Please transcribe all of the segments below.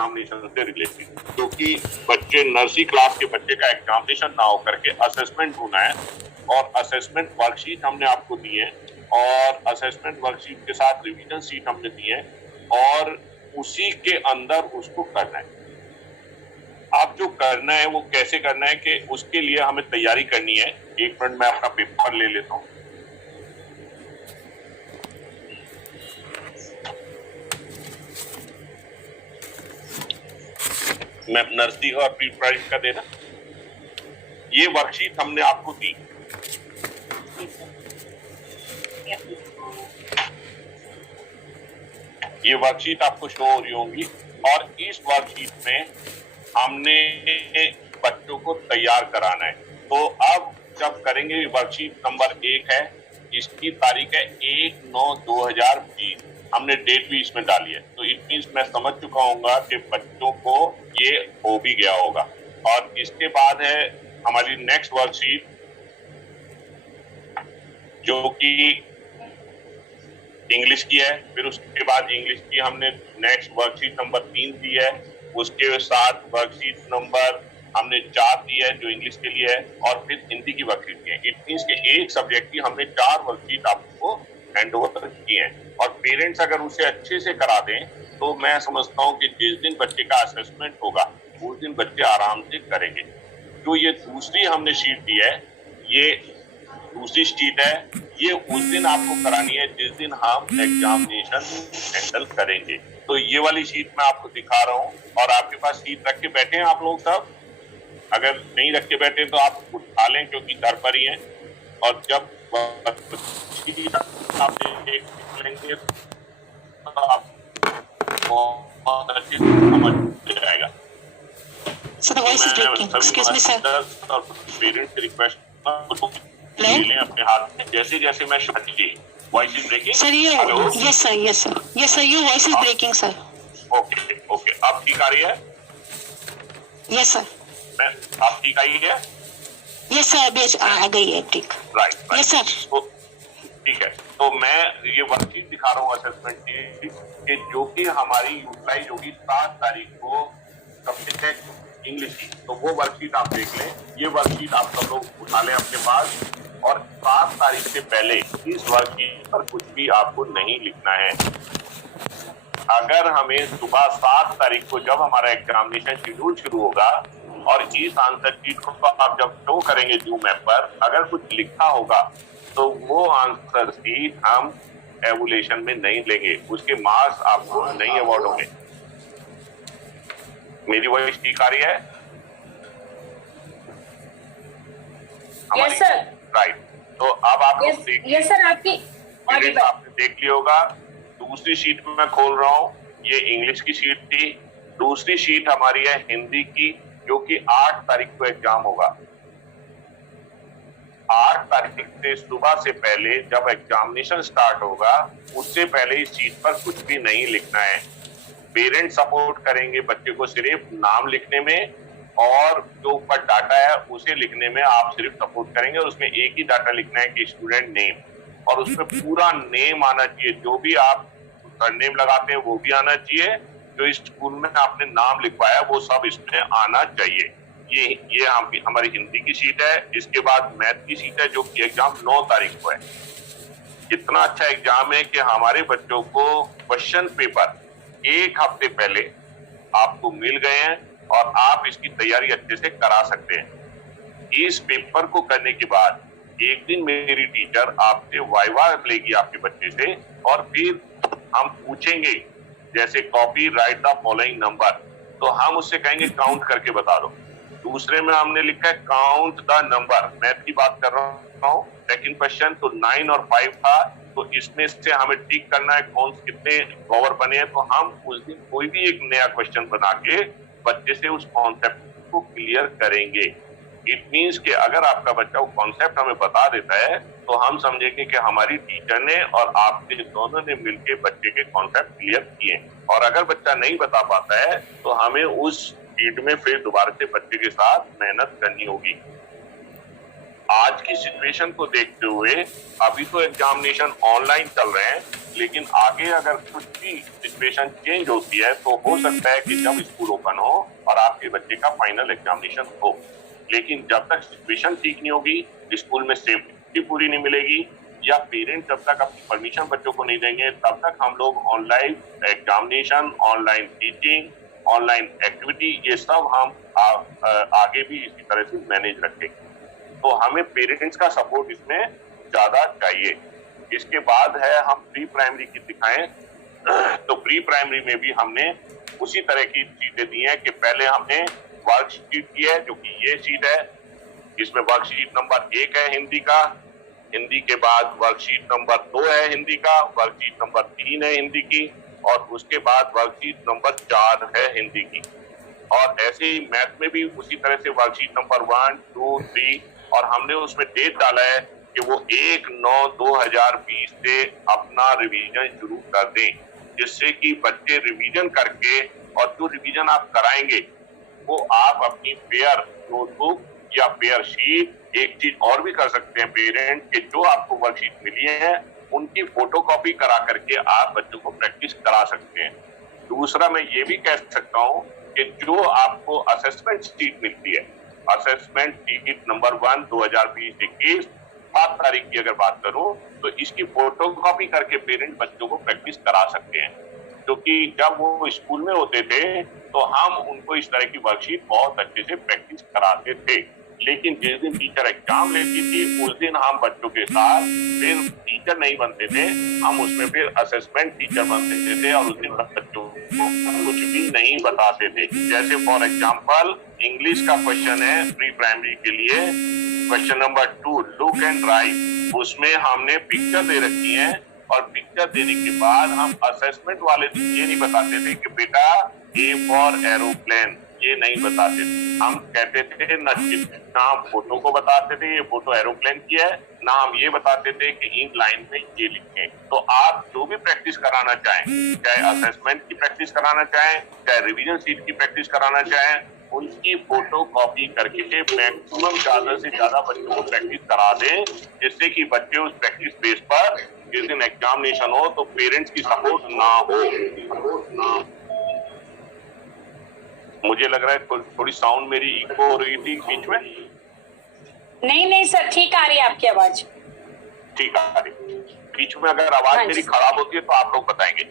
Examination से related, क्योंकि बच्चे नर्सरी क्लास के बच्चे का एग्जामिनेशन ना हो करके असेसमेंट होना है, और असेसमेंट वर्कशीट हमने आपको दी है, और असेसमेंट वर्कशीट के साथ रिवीजन शीट हमने दी है, और उसी के अंदर उसको करना है। आप जो करना है वो कैसे करना है कि उसके लिए हमें तैयारी करनी है। एक मिनट मैं अपना पेपर ले लेता हूँ। मैं नर्सरी और प्री प्राइमरी का देना, ये वर्कशीट हमने आपको दी। ये वर्कशीट आपको शो हो रही होंगी, और इस वर्कशीट में हमने बच्चों को तैयार कराना है। तो अब जब करेंगे, वर्कशीट नंबर 1 है, इसकी तारीख है 1/9/2020, हमने डेट भी इसमें डाली है। तो इट मीन्स मैं समझ चुका हूँगा कि बच्चों को ये हो भी गया होगा। और इसके बाद है हमारी नेक्स्ट वर्कशीट, जो कि इंग्लिश की है। फिर उसके बाद इंग्लिश की हमने नेक्स्ट वर्कशीट नंबर 3 दी है, उसके साथ वर्कशीट नंबर हमने 4 दी है जो इंग्लिश के लिए है, और फिर हिंदी की वर्कशीट दी है। इट मीन्स के एक सब्जेक्ट की हमने 4 वर्कशीट आपको हैंड ओवर की है। और पेरेंट्स अगर उसे अच्छे से करा दें तो मैं समझता हूँ कि जिस दिन बच्चे का असेसमेंट होगा उस दिन बच्चे आराम से करेंगे। जो ये दूसरी हमने शीट दी है, ये दूसरी शीट है, ये उस दिन आपको करानी है जिस दिन हम एग्जामिनेशन हैंडल करेंगे। तो ये वाली शीट मैं आपको दिखा रहा हूँ, और आपके पास शीट रख के बैठे हैं आप लोग सब। अगर नहीं रख के बैठे तो आप उठा लें क्योंकि घर पर ही हैं, और जब आप देख लेंगे तो आप बहुत अच्छे से समझ जाएगा। So the voice is breaking. Excuse me, sir. और पेरेंट्स से रिक्वेस्ट लें अपने हाथ में, जैसे जैसे मैं शॉर्ट की वॉइस इज ब्रेकिंग। सर ये yes sir your voice is breaking sir. Okay अब ठीक आ रही है? Yes sir. मैं आप ठीक आई है? यस सर, अभी आ गई है ठीक। Right yes sir. ठीक है, तो मैं ये वर्कशीट दिखा रहा हूँ असेसमेंट की, कि जो कि हमारी यूटिलाइज होगी 7 तारीख को सब्जेक्ट इंग्लिश की। तो वो वर्कशीट आप देख लें, ये वर्कशीट आप सब लोग उठा लें अपने पास, और 7 तारीख से पहले इस वर्कशीट पर कुछ भी आपको नहीं लिखना है। अगर हमें सुबह 7 तारीख को जब हमारा एग्जामिनेशन शेड्यूल शुरू होगा और इस आंसर शीट को आप जब शो करेंगे जूम ऐप पर, अगर कुछ लिखा होगा तो वो आंसर शीट हम एवोल्यूशन में नहीं लेंगे, उसके मार्क्स आपको नहीं अवार्ड होंगे। मेरी वॉइस ठीक आ रही है? Yes sir. राइट, तो अब आप लोग देखिए। यस सर, आपकी आपने देख लिया होगा। दूसरी शीट में मैं खोल रहा हूँ, ये इंग्लिश की शीट थी। दूसरी शीट हमारी है हिंदी की, जो कि 8 तारीख को एग्जाम होगा। 8 तारीख से सुबह से पहले जब एग्जामिनेशन स्टार्ट होगा, उससे पहले इस शीट पर कुछ भी नहीं लिखना है। पेरेंट्स सपोर्ट करेंगे बच्चे को सिर्फ नाम लिखने में, और जो ऊपर डाटा है उसे लिखने में आप सिर्फ सपोर्ट करेंगे। और उसमें एक ही डाटा लिखना है कि स्टूडेंट नेम, और उसमें पूरा नेम आना चाहिए। जो भी आप नेम लगाते हैं वो भी आना चाहिए, जो इस स्कूल में आपने नाम लिखवाया वो सब इसमें आना चाहिए। ये हमारी हिंदी की शीट है। इसके बाद मैथ की शीट है, जो कि एग्जाम 9 तारीख को है। कितना अच्छा एग्जाम है कि हमारे बच्चों को क्वेश्चन पेपर 1 हफ्ते पहले आपको मिल गए हैं, और आप इसकी तैयारी अच्छे से करा सकते हैं। इस पेपर को करने के बाद एक दिन मेरी टीचर आपसे वाइवा लेगी आपके बच्चे से, और फिर हम पूछेंगे जैसे copy right the following number, तो हम उससे कहेंगे काउंट करके बता दो। दूसरे में हमने लिखा है काउंट द नंबर, मैथ की बात कर रहा हूँ। सेकंड क्वेश्चन तो 9 और 5 था, तो इसमें से हमें टिक करना है कौन कितने कवर बने हैं। तो हम उस दिन कोई भी एक नया क्वेश्चन बना के बच्चे से उस कॉन्सेप्ट को क्लियर करेंगे। इट मीन्स कि अगर आपका बच्चा वो कॉन्सेप्ट हमें बता देता है तो हम समझेंगे कि हमारी टीचर ने और आपके दोनों ने मिलकर बच्चे के कॉन्सेप्ट क्लियर किए। और अगर बच्चा नहीं बता पाता है तो हमें उस शीट में फिर दोबारा से बच्चे के साथ मेहनत करनी होगी। आज की सिचुएशन को देखते हुए अभी तो एग्जामिनेशन ऑनलाइन चल रहे हैं, लेकिन आगे अगर कुछ भी सिचुएशन चेंज होती है तो हो सकता है कि जब स्कूल ओपन हो और आपके बच्चे का फाइनल एग्जामिनेशन हो, लेकिन जब तक सिचुएशन ठीक नहीं होगी, स्कूल में सेफ्टी पूरी नहीं मिलेगी या पेरेंट्स जब तक अपनी परमिशन बच्चों को नहीं देंगे, तब तक हम लोग online examination, online teaching, online activity, ये सब हम आगे भी इसी तरह से मैनेज रखेंगे। तो हमें पेरेंट्स का सपोर्ट इसमें ज्यादा चाहिए। इसके बाद है हम प्री प्राइमरी की दिखाएं, तो प्री प्राइमरी में भी हमने उसी तरह की चीजें दी हैं कि पहले हमने वर्कशीट की है, जो कि ये शीट है, इसमें वर्कशीट नंबर 1 है हिंदी का, हिंदी के बाद वर्कशीट नंबर 2 है हिंदी का, वर्कशीट नंबर 3 है हिंदी की, और उसके बाद वर्कशीट नंबर 4 है हिंदी की। और ऐसे ही मैथ में भी उसी तरह से वर्कशीट नंबर 1, 2, 3, और हमने उसमें डेट डाला है कि वो 1/9/2020 से अपना रिवीजन शुरू कर दें, जिससे कि बच्चे रिवीजन करके, और जो रिवीजन आप कराएंगे वो आप अपनी पेयर नोटबुक या पेयर शीट, एक चीज और भी कर सकते हैं पेरेंट कि जो आपको वर्कशीट मिली है उनकी फोटोकॉपी करा करके आप बच्चों को प्रैक्टिस करा सकते हैं। दूसरा मैं ये भी कह सकता हूँ कि जो आपको असेसमेंट शीट मिलती है, असेसमेंट शीट नंबर 1 2020-21 7 तारीख की अगर बात करूं, तो इसकी फोटोकॉपी करके पेरेंट बच्चों को प्रैक्टिस करा सकते हैं, क्योंकि जब वो स्कूल में होते थे तो हम उनको इस तरह की वर्कशीट बहुत अच्छे से प्रैक्टिस कराते थे, लेकिन जिस दिन टीचर एग्जाम लेती थी उस दिन हम बच्चों के साथ फिर टीचर नहीं बनते थे, हम उसमें फिर असेसमेंट टीचर बनते थे और उस दिन बच्चों को कुछ भी नहीं बताते थे। जैसे फॉर एग्जाम्पल इंग्लिश का क्वेश्चन है प्री प्राइमरी के लिए, question number 2 look and right, उसमें हमने पिक्चर दे रखी है, और पिक्चर देने के बाद हम असेसमेंट वाले दिन ये नहीं बताते थे कि बेटा ए फॉर एरोप्लेन, ये नहीं बताते थे। हम कहते थे ना हम फोटो को बताते थे ये फोटो एरोप्लेन की है, ना हम ये बताते थे कि इन लाइन में ये लिखें। तो आप जो भी प्रैक्टिस कराना चाहें, चाहे असेसमेंट की प्रैक्टिस कराना चाहें, चाहे रिवीजन शीट की प्रैक्टिस कराना चाहें, उनकी फोटो कॉपी करके मैक्सिमम ज्यादा से ज्यादा बच्चों को प्रैक्टिस करा दें, जिससे कि बच्चे उस प्रैक्टिस बेस पर जिस दिन एग्जामिनेशन हो तो पेरेंट्स की सपोर्ट ना हो। मुझे लग रहा है थोड़ी साउंड मेरी इको हो रही थी बीच में। नहीं सर, ठीक आ रही है आपकी आवाज। ठीक आ रही, बीच में अगर आवाज मेरी खराब होती है तो आप लोग बताएंगे।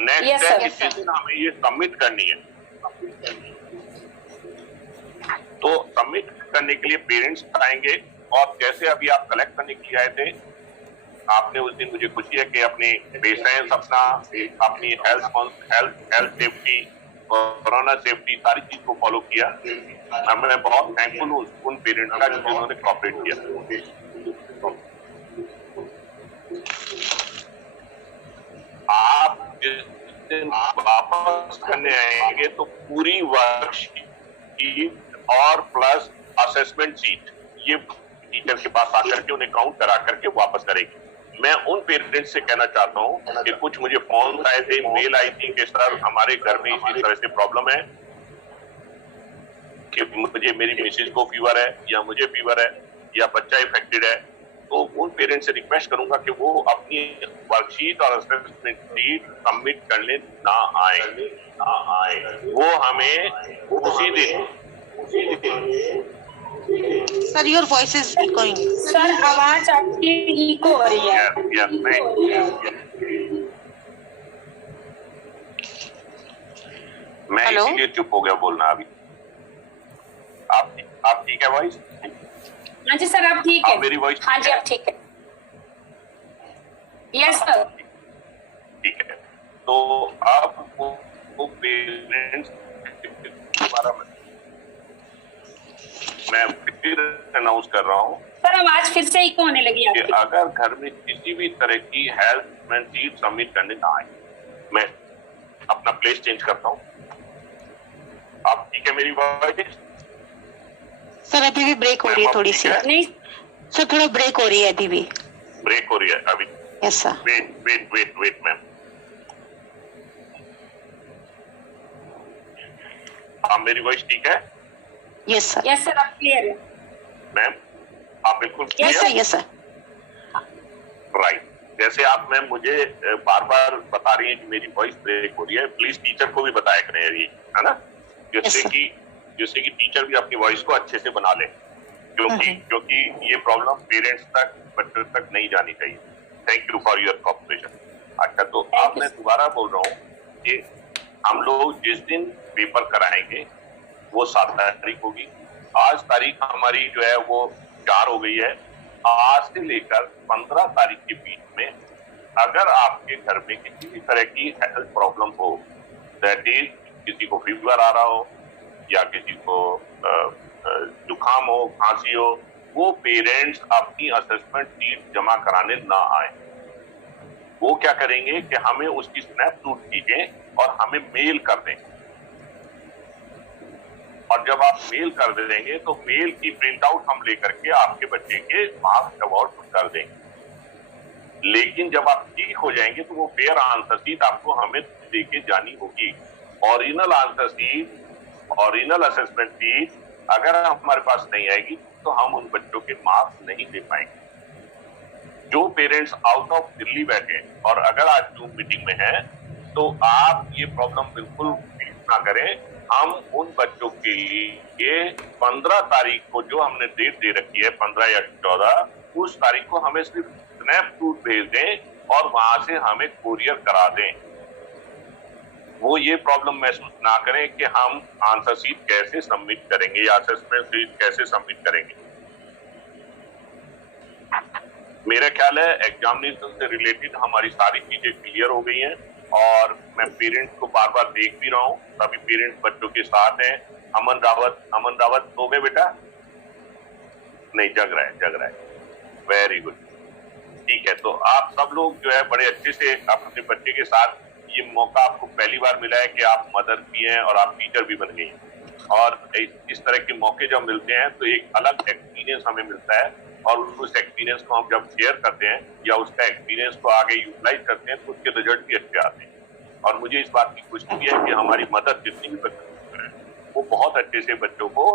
नेक्स्ट है जिस दिन हमें ये सबमिट करनी है, तो सबमिट करने के लिए पेरेंट्स आएंगे, और जैसे अभी आप कलेक्ट करने के लिए आए थे, आपने उस दिन मुझे खुशी है कि अपने बेसलाइन अपना, अपनी हेल्थ सेफ्टी, कोरोना सेफ्टी, सारी चीज को फॉलो किया। मैं बहुत थैंकफुल हूँ उन पेरेंट्स का जिन्होंने कोऑपरेट किया। आप जिस दिन वापस करने आएंगे तो पूरी वर्कशीट और प्लस असेसमेंट शीट ये टीचर के पास आकर के उन्हें काउंट करा करके वापस करेंगे। मैं उन पेरेंट्स से कहना चाहता हूँ कि कुछ मुझे फोन आए थे, मेल आई थी कि सर हमारे घर में इसी तरह से प्रॉब्लम है कि मुझे, मेरी मिसेज को फीवर है या मुझे फीवर है या बच्चा इफेक्टेड है, तो उन पेरेंट्स से रिक्वेस्ट करूंगा कि वो अपनी वर्कशीट और असेसमेंट शीट सबमिट करने ना आए। वो हमें उसी दिन Sir, your voice is echoing. Sir आवाज आपकी इको हो रही है। मैं इसीलिए चुप हो गया बोलना अभी। आप ठीक है वॉइस? हाँ जी सर, आप ठीक है। मेरी वॉइस? हाँ जी आप ठीक है। Yes sir. ठीक है, तो अब वो पेरेंट्स मैं फिर अनाउंस कर रहा हूँ सर, आवाज फिर से इको होने लगी कि अगर घर में किसी भी तरह की हेल्थ शीट सबमिट करने ना आए, मैं अपना प्लेस चेंज करता हूँ। आप ठीक है मेरी वॉइस? सर अभी भी ब्रेक हो रही है थोड़ी सी। नहीं सर, थोड़ा ब्रेक हो रही है अभी भी। ब्रेक हो रही है अभी? Yes sir. Wait ma'am. हाँ मेरी वॉइस ठीक है? Yes sir. यस सर, आप क्लियर है मैम। आप बिल्कुल Yes, sir. clear? Yes, sir. Right. जैसे आप मैम मुझे बार बार बता रही हैं कि मेरी वॉइस ब्रेक हो रही है, प्लीज टीचर को भी बताया करें ये, है ना, जिससे sir. कि टीचर भी अपनी वॉइस को अच्छे से बना ले, क्योंकि ये प्रॉब्लम पेरेंट्स तक, बच्चों तक नहीं जानी चाहिए। Thank you for your cooperation. अच्छा, तो अब मैं दोबारा बोल रहा हूँ कि हम लोग जिस दिन पेपर कराएंगे वो 7 तारीख होगी। आज तारीख हमारी जो है वो 4 हो गई है। आज से लेकर 15 तारीख के बीच में अगर आपके घर में किसी भी तरह की हेल्थ प्रॉब्लम हो, दैट इज किसी को फीवर आ रहा हो या किसी को जुकाम हो, खांसी हो, वो पेरेंट्स अपनी असेसमेंट शीट जमा कराने ना आए। वो क्या करेंगे कि हमें उसकी स्नैपशॉट खींचें और हमें मेल कर दें, और जब आप मेल कर देंगे तो मेल की प्रिंट आउट हम लेकर के आपके बच्चे के मार्क्स अवार्ड कर देंगे। लेकिन जब आप ठीक हो जाएंगे तो वो फेयर आंसर शीट आपको हमें देके जानी होगी। Original answer sheet, original assessment sheet अगर हमारे पास नहीं आएगी तो हम उन बच्चों के मार्क्स नहीं दे पाएंगे। जो पेरेंट्स आउट ऑफ दिल्ली बैठे और अगर आज जूम मीटिंग में है तो आप ये प्रॉब्लम बिल्कुल फील ना करें। हम उन बच्चों के लिए 15 तारीख को जो हमने डेट दे रखी है, 15 या 14, उस तारीख को हमें सिर्फ स्नैपशॉट भेज दें और वहां से हमें कोरियर करा दें। वो ये प्रॉब्लम महसूस ना करें कि हम आंसर शीट कैसे सबमिट करेंगे या असेसमेंट शीट कैसे सबमिट करेंगे। मेरा ख्याल है एग्जामिनेशन से रिलेटेड हमारी सारी चीजें क्लियर हो गई हैं और मैं पेरेंट्स को बार बार देख भी रहा हूँ, सभी पेरेंट्स बच्चों के साथ हैं। अमन रावत सो गए बेटा? नहीं, जग रहा है। वेरी गुड, ठीक है। तो आप सब लोग जो है बड़े अच्छे से अपने बच्चे के साथ, ये मौका आपको पहली बार मिला है कि आप मदर भी हैं और आप टीचर भी बन गई हैं, और इस तरह के मौके जब मिलते हैं तो एक अलग एक्सपीरियंस हमें मिलता है और उस एक्सपीरियंस को हम जब शेयर करते हैं या उसका एक्सपीरियंस को आगे यूटिलाइज करते हैं तो उसके रिजल्ट भी अच्छे आते हैं। और मुझे इस बात की खुशी है कि हमारी मदर जितनी भी बच्चे हैं वो बहुत अच्छे से बच्चों को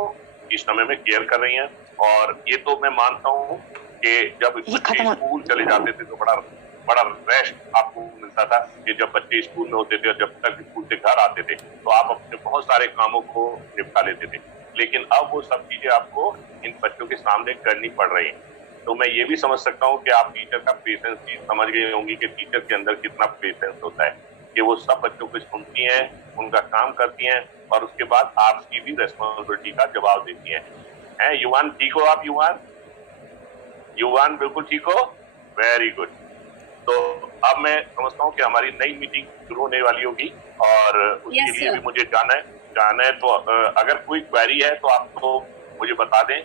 इस समय में केयर कर रही हैं। और ये तो मैं मानता हूँ कि जब बच्चे स्कूल चले जाते थे तो बड़ा रेस्ट आपको मिलता था कि जब बच्चे स्कूल में होते थे और जब तक स्कूल से घर आते थे तो आप अपने बहुत सारे कामों को निपटा लेते थे। लेकिन अब वो सब चीजें आपको इन बच्चों के सामने करनी पड़ रही हैं। तो मैं ये भी समझ सकता हूँ कि आप टीचर का पेशेंस भी समझ गए होंगी कि टीचर के अंदर कितना पेशेंस होता है कि वो सब बच्चों को सुनती हैं, उनका काम करती हैं और उसके बाद आपकी भी रेस्पॉन्सिबिलिटी का जवाब देती हैं। युवान ठीक हो आप? युवान बिल्कुल ठीक हो? Very good. तो अब मैं समझता हूँ कि हमारी नई मीटिंग शुरू होने वाली होगी और उसके लिए भी मुझे जाना है। तो अगर कोई क्वेरी है तो आप तो मुझे बता दें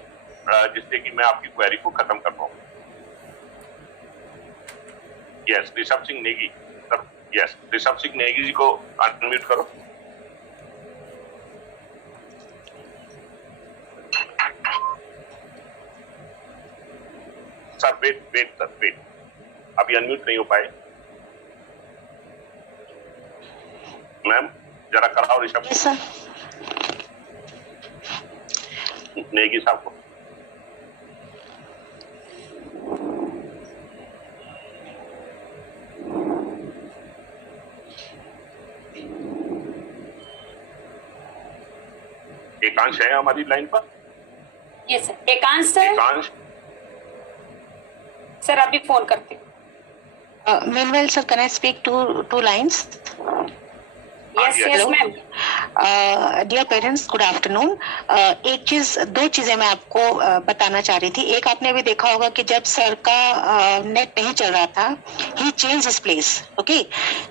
जिससे कि मैं आपकी क्वेरी को खत्म कर पाऊँ। Yes, Rishabh Singh Negi sir. Yes, Rishabh Singh Negi ji को अनम्यूट करो। सर वेट, अभी अनम्यूट नहीं हो पाए। मैम जरा कराओ ऋषभ नेगी साहब को। एकांश है हमारी लाइन पर? Yes sir. एकांश सर अभी फोन करते हैं। Meanwhile, sir, can I speak two lines? Yes, ma'am. Dear parents, good afternoon. दो चीजें मैं आपको बताना चाह रही थी। एक, आपने भी देखा होगा कि जब सर का नेट नहीं चल रहा था, he change his place. Okay,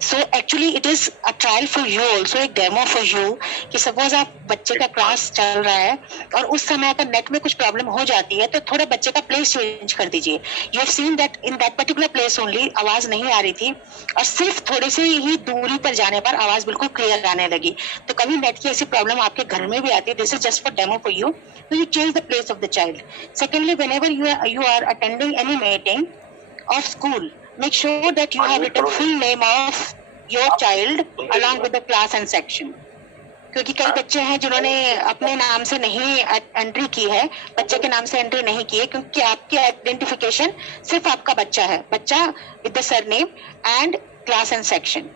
so actually it is a trial for you also, एक डेमो फॉर यू कि सपोज आप बच्चे का क्लास चल रहा है और उस समय अगर नेट में कुछ प्रॉब्लम हो जाती है तो थोड़ा बच्चे का प्लेस चेंज कर दीजिए। You have seen that in that particular place only आवाज नहीं आ रही थी और सिर्फ थोड़े से ही दूरी पर जाने पर आवाज बिल्कुल क्लियर आने लगी। तो कभी नेट की ऐसी प्रॉब्लम आपके घर में भी आती है, this is just for demo for you, so you change the place of the child. Secondly, whenever you are attending any meeting of school, make sure that you have written full name of your child along with the class and section. क्योंकि कई बच्चे हैं जिन्होंने अपने नाम से नहीं entry की है, बच्चे के नाम से एंट्री नहीं की है, क्योंकि आपकी आइडेंटिफिकेशन सिर्फ आपका बच्चा है, बच्चा with the surname and class and section.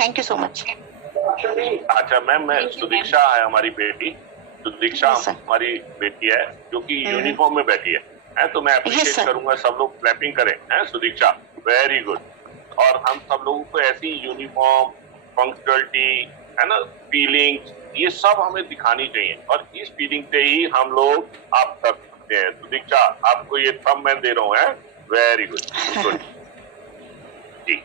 Thank you so much. अच्छा मैम, मैं सुदीक्षा है हमारी बेटी, सुदीक्षा Yes, sir. हमारी बेटी है जो कि यूनिफॉर्म में बैठी है, तो मैं Yes, अप्रिशिएट sir. करूंगा, सब लोग क्लैपिंग करें, है सुदीक्षा, वेरी गुड। और हम सब लोगों को ऐसी यूनिफॉर्म, पंक्चुअलिटी, है ना, फीलिंग्स, ये सब हमें दिखानी चाहिए, और इस फीलिंग से ही हम लोग आप कर सकते हैं। सुदीक्षा, आपको ये थंब मैं दे रहा हूँ, है, वेरी गुड, गुड जी।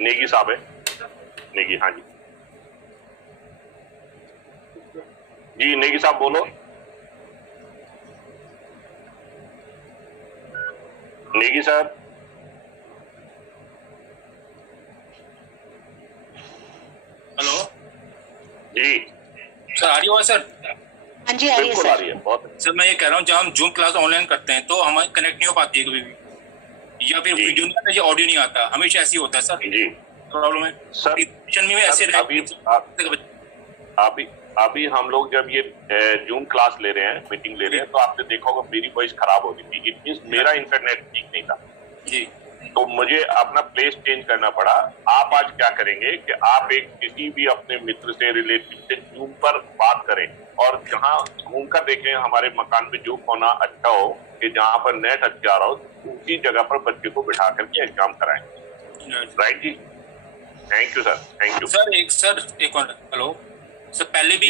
नेगी साहब है, नेगी, हाँ जी जी, नेगी साहब बोलो। नेगी साहब, हेलो जी सर, आ रही हो सर? हाँ जी, आ रही है बिल्कुल आ सर। रही है, बहुत सर मैं ये कह रहा हूँ, जब हम जूम क्लास ऑनलाइन करते हैं तो हमारी कनेक्ट नहीं हो पाती है कभी भी, या फिर जी। वीडियो नहीं आता या ऑडियो नहीं आता, हमेशा ऐसे ही होता है सर। जी प्रॉब्लम है सर, ट्यूशन में ऐसे सर, अभी हम लोग जब ये जूम क्लास ले रहे हैं, मीटिंग ले रहे हैं, तो आपने देखा होगा मेरी वॉइस खराब हो रही थी, इट मींस मेरा इंटरनेट ठीक नहीं था जी, तो मुझे अपना प्लेस चेंज करना पड़ा। आप आज क्या करेंगे कि आप एक किसी भी अपने मित्र से, रिलेटिव से जूम पर बात करें, और जहां घूम कर देखें हमारे मकान में जो कोना अच्छा हो, कि जहां पर नेट अच्छा आ रहा हो, उसी जगह पर बच्चे को बिठा करके एग्जाम कराएं। राइट जी, thank you sir, thank you sir. एक और हेलो सर, पहले भी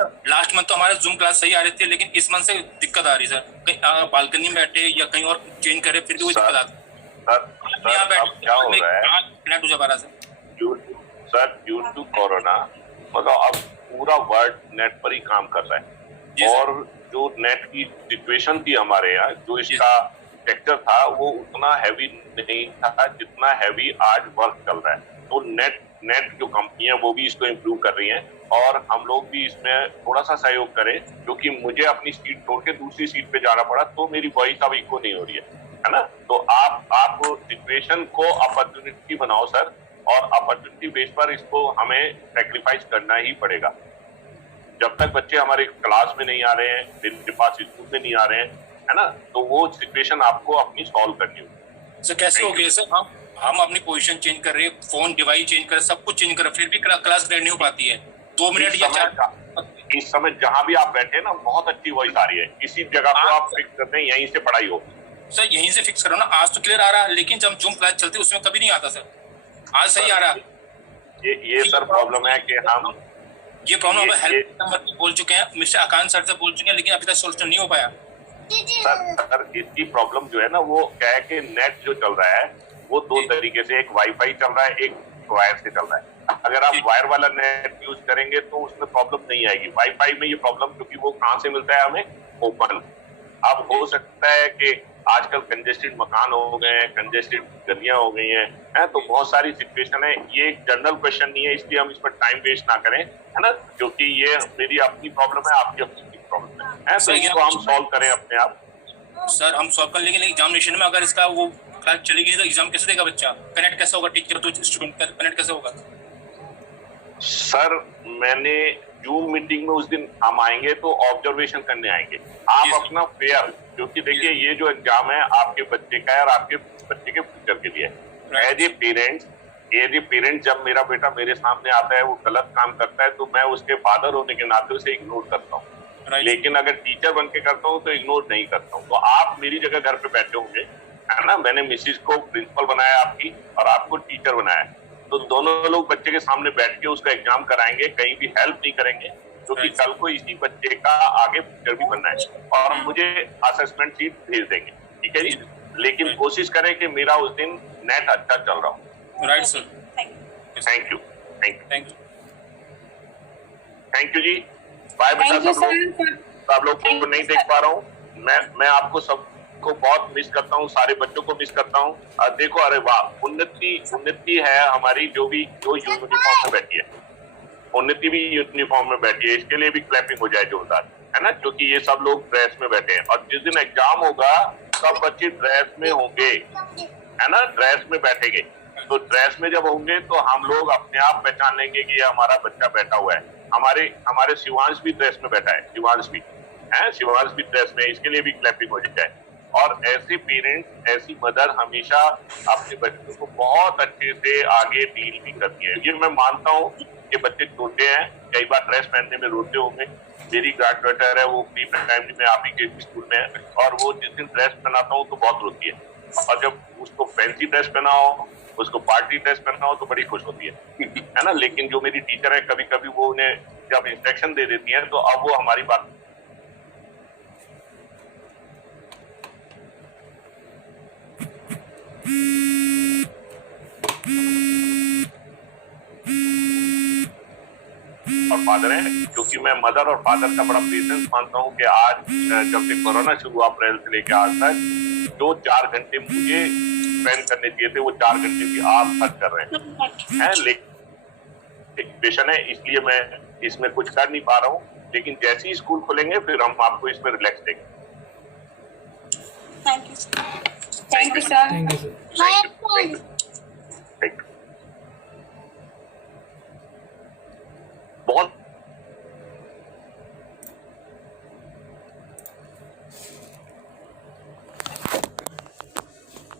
लास्ट मंथ तो हमारे जूम क्लास सही आ रही थी, लेकिन इस मंथ से दिक्कत आ रही है सर, कहीं बालकनी में बैठे या कहीं और चेंज करे फिर भी वही दिक्कत आती है। सर अब क्या हो रहा है कनेक्ट हो जा पा रहा सर, ड्यू टू कोरोना, मतलब अब पूरा वर्ल्ड नेट पर ही काम कर रहा जी है, सर। और जो नेट की सिचुएशन थी हमारे यहाँ, जो इसका सेक्टर था वो उतना हैवी नहीं था जितना हैवी आज वर्क चल रहा है। तो नेट जो कंपनी है वो भी इसको इम्प्रूव कर रही हैं, और हम लोग भी इसमें थोड़ा सा सहयोग करें, क्योंकि मुझे अपनी सीट छोड़ के दूसरी सीट पे जाना पड़ा, तो मेरी वॉइस अब इको नहीं हो रही है ना। तो आप सिचुएशन को अपॉर्चुनिटी बनाओ सर, और अपॉर्चुनिटी बेस पर इसको हमें सेक्रीफाइस करना ही पड़ेगा। जब तक बच्चे हमारे क्लास में नहीं आ रहे हैं, जिनके पास स्कूल में नहीं आ रहे हैं, है ना, तो वो सिचुएशन आपको अपनी सॉल्व करनी होगी। सर कैसे हो गया सर, हम अपनी पोजीशन चेंज कर रहे हैं, फोन डिवाइस चेंज कर, सब कुछ चेंज कर रहे हैं, फिर भी क्लास ग्रैंड नहीं हो पाती है। 2 मिनट या 4 इस समय जहां भी आप बैठे ना, बहुत अच्छी वॉइस आ रही है, किसी जगह को आप फिक्स करते हैं, यहीं से पढ़ाई हो सर, यहीं से फिक्स करो ना। आज तो क्लियर आ रहा है, लेकिन जब जूम क्लास चलती है उसमें कभी नहीं आता सर, आज सही आ रहा है। ये सर प्रॉब्लम है कि हम ये प्रॉब्लम हेल्प नंबर पे बोल चुके हैं, मिस्टर आकांत सर से बोल चुके हैं, लेकिन अभी तक सोल्यूशन नहीं हो पाया। सर इसकी प्रॉब्लम जो है ना, वो क्या है कि नेट जो चल रहा है वो 2 तरीके से, एक वाईफाई चल रहा है, एक वायर से चल रहा है। अगर आप वायर वाला नेट यूज करेंगे तो उसमें प्रॉब्लम नहीं आएगी। वाईफाई में ये प्रॉब्लम, क्योंकि वो कहाँ से मिलता है हमें, ओपन। अब हो सकता है कि आजकल कंजेस्टेड मकान हो गए हैं, कंजेस्टेड गलियां हो गई हैं, तो बहुत सारी सिचुएशन है। ये एक जनरल क्वेश्चन नहीं है, इसलिए हम इस पर टाइम वेस्ट ना करें, है ना, क्योंकि ये मेरी अपनी प्रॉब्लम है, आपकी अपनी प्रॉब्लम है, तो इसको हम सॉल्व करें अपने आप। सर हम सॉल्व कर लेंगे, लेकिन एग्जामिनेशन में अगर इसका वो क्लास चलेगी तो एग्जाम कैसे देगा बच्चा? कनेक्ट कैसे होगा टीचर तो स्टूडेंट, कनेक्ट कैसे होगा? सर मैंने जूम मीटिंग में उस दिन हम आएंगे तो ऑब्जर्वेशन करने आएंगे, आप अपना फेयर, क्योंकि देखिए ये जो एग्जाम है आपके बच्चे का है और आपके बच्चे के फ्यूचर के लिए है। एज ए पेरेंट जब मेरा बेटा मेरे सामने आता है, वो गलत काम करता है, तो मैं उसके फादर होने के नाते उसे इग्नोर करता हूँ, लेकिन अगर टीचर बन के करता हूँ तो इग्नोर नहीं करता हूँ। तो आप मेरी जगह घर पे बैठे होंगे, है ना, मैंने मिसिस को प्रिंसिपल बनाया आपकी, और आपको टीचर बनाया, तो दोनों लोग बच्चे के सामने बैठ के उसका एग्जाम कराएंगे, कहीं भी हेल्प नहीं करेंगे, क्योंकि कल को इसी बच्चे का आगे फ्यूचर भी बनना है, और मुझे असेसमेंट शीट भेज देंगे, ठीक है जी। लेकिन कोशिश करें कि मेरा उस दिन नेट अच्छा चल रहा हो। राइट सर, थैंक यू जी, बाय बेटा। सब लोग को नहीं देख पा रहा हूँ मैं आपको सबको बहुत मिस करता हूँ, सारे बच्चों को मिस करता हूँ। देखो, अरे वाह, उन्नति है हमारी, जो यूनिफॉर्म में बैठी है, उन्नति भी यूनिफॉर्म में बैठी है, इसके लिए भी क्लैपिंग हो जाए जोरदार, है ना, क्योंकि ये सब लोग ड्रेस में बैठे हैं, और जिस दिन एग्जाम होगा सब बच्चे ड्रेस में होंगे, है ना, ड्रेस में बैठेंगे, तो ड्रेस में जब होंगे तो हम लोग अपने आप पहचान लेंगे कि ये हमारा बच्चा बैठा हुआ है। हमारे शिवांश भी ड्रेस में बैठा है, शिवांश भी ड्रेस में, इसके लिए भी क्लैपिंग हो जाए। और ऐसे पेरेंट्स, ऐसी मदर हमेशा अपने बच्चों को बहुत अच्छे से आगे डील भी करती है। ये मैं मानता हूँ कि बच्चे छोटे हैं, कई बार ड्रेस पहनने में रोते होंगे। मेरी ग्रैंड डॉटर है, वो प्री प्राइमरी में आप ही के स्कूल में है, और वो जिस दिन ड्रेस पहनाता हूँ तो बहुत रोती है, और जब उसको फैंसी ड्रेस पहनाओ, उसको पार्टी ड्रेस पहनाओ तो बड़ी खुश होती है ना। लेकिन जो मेरी टीचर है, कभी कभी वो उन्हें जब इंस्ट्रक्शन दे देती है तो अब वो हमारी बात और फादर है, क्योंकि मैं मदर और फादर का बड़ा पेशेंस मानता हूँ कि आज जब से कोरोना शुरू हुआ अप्रैल से लेकर आज तक, जो 4 घंटे मुझे स्पेंड करने चाहिए थे वो 4 घंटे भी आप खर्च कर रहे हैं। लेकिन पेशेंट है, इसलिए मैं इसमें कुछ कर नहीं पा रहा हूँ, लेकिन जैसे ही स्कूल खुलेंगे फिर हम आपको इसमें रिलैक्स देंगे। Thank you sir. Thank you, sir. Thank you.